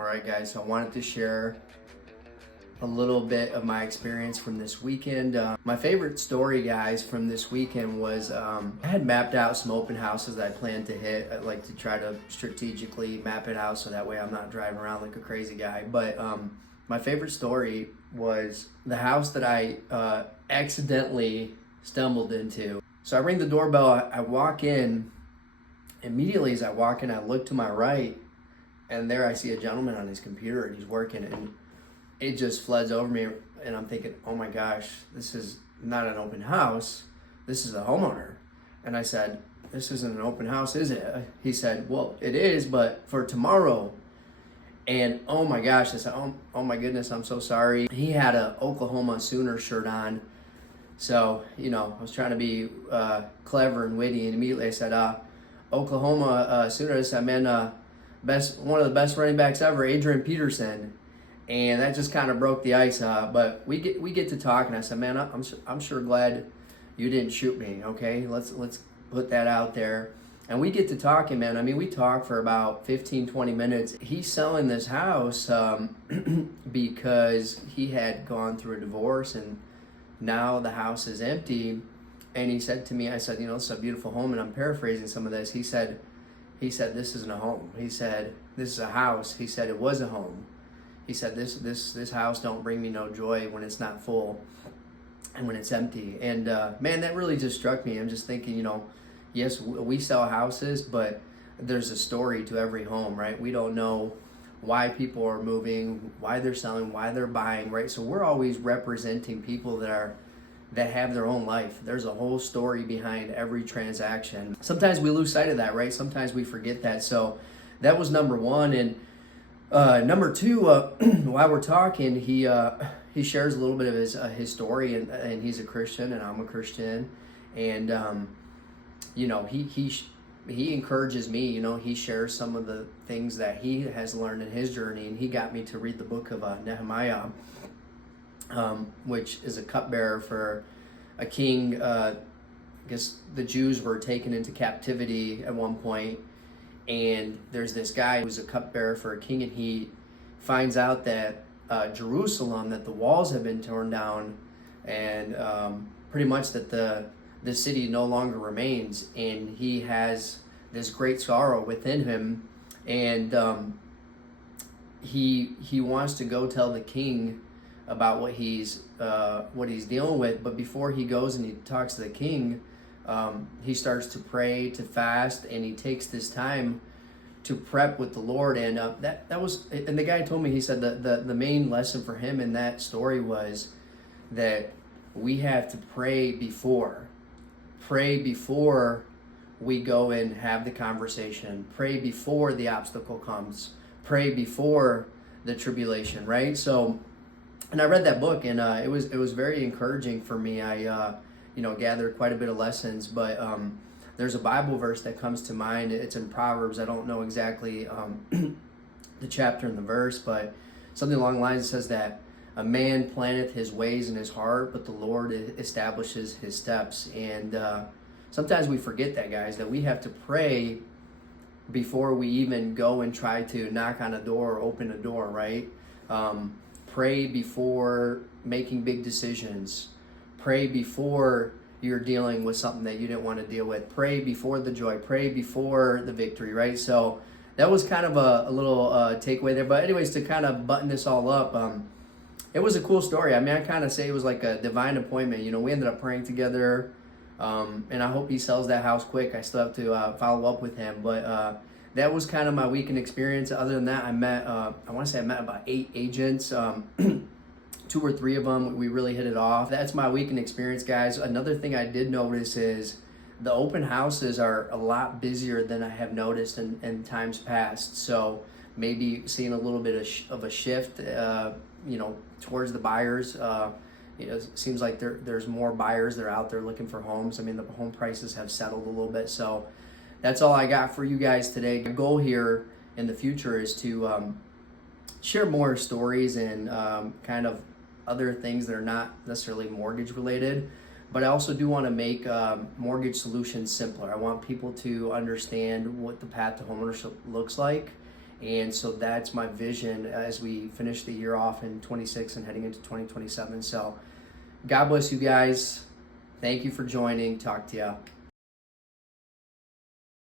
All right, guys, so I wanted to share a little bit of my experience from this weekend. My favorite story, guys, from this weekend was I had mapped out some open houses that I planned to hit. I like to try to strategically map it out so that way I'm not driving around like a crazy guy. But my favorite story was the house that I accidentally stumbled into. So I ring the doorbell, I walk in. Immediately as I walk in, I look to my right, and there I see a gentleman on his computer, and he's working, and it just floods over me, and I'm thinking, oh my gosh, this is not an open house, this is a homeowner. And I said, this isn't an open house, is it? He said, well, it is, but for tomorrow. And oh my gosh, I said, oh my goodness, I'm so sorry. He had a Oklahoma Sooner shirt on, so, I was trying to be clever and witty, and immediately I said, Oklahoma Sooners, one of the best running backs ever, Adrian Peterson. And that just kind of broke the ice. But we get to talk, and I said, man, I'm sure glad you didn't shoot me. Okay, let's put that out there. And we get to talking, man. I mean, we talk for about 15-20 minutes. He's selling this house because he had gone through a divorce, and now the house is empty. And he said to me, I said, this is a beautiful home, and I'm paraphrasing some of this. He said, this isn't a home. He said, this is a house. He said, it was a home. He said, this house don't bring me no joy when it's not full and when it's empty. And man, that really just struck me. I'm just thinking, yes, we sell houses, but there's a story to every home, right? We don't know why people are moving, why they're selling, why they're buying, right? So we're always representing people that have their own life. There's a whole story behind every transaction. Sometimes we lose sight of that, right? Sometimes we forget that. So that was number one. And number two, while we're talking, he shares a little bit of his story, and he's a Christian, and I'm a Christian, and he encourages me. He shares some of the things that he has learned in his journey, and he got me to read the book of Nehemiah, which is a cupbearer for a king. I guess the Jews were taken into captivity at one point, and there's this guy who's a cupbearer for a king, and he finds out that Jerusalem, that the walls have been torn down, and pretty much that the city no longer remains, and he has this great sorrow within him, and he wants to go tell the king about what he's dealing with. But before he goes and he talks to the king, he starts to pray, to fast, and he takes this time to prep with the Lord. And that was, and the guy told me, he said the main lesson for him in that story was that we have to pray before we go and have the conversation, pray before the obstacle comes, pray before the tribulation, right? So, and I read that book, and it was very encouraging for me. I gathered quite a bit of lessons, but there's a Bible verse that comes to mind. It's in Proverbs. I don't know exactly the chapter and the verse, but something along the lines says that a man planneth his ways in his heart, but the Lord establishes his steps. And sometimes we forget that, guys, that we have to pray before we even go and try to knock on a door or open a door, right? Pray before making big decisions. Pray before you're dealing with something that you didn't want to deal with. Pray before the joy. Pray before the victory, right? So that was kind of a little takeaway there. But anyways, to kind of button this all up, it was a cool story. I mean, I kind of say it was like a divine appointment. We ended up praying together, and I hope he sells that house quick. I still have to follow up with him. But that was kind of my weekend experience. Other than that, I met about 8 agents. 2 or 3 of them, we really hit it off. That's my weekend experience, guys. Another thing I did notice is the open houses are a lot busier than I have noticed in times past. So maybe seeing a little bit of a shift, towards the buyers. It seems like there's more buyers that are out there looking for homes. I mean, the home prices have settled a little bit. So that's all I got for you guys today. The goal here in the future is to share more stories and kind of other things that are not necessarily mortgage related, but I also do want to make mortgage solutions simpler. I want people to understand what the path to homeownership looks like And so that's my vision as we finish the year off in 26 and heading into 2027. So God bless you guys. Thank you for joining. Talk to you.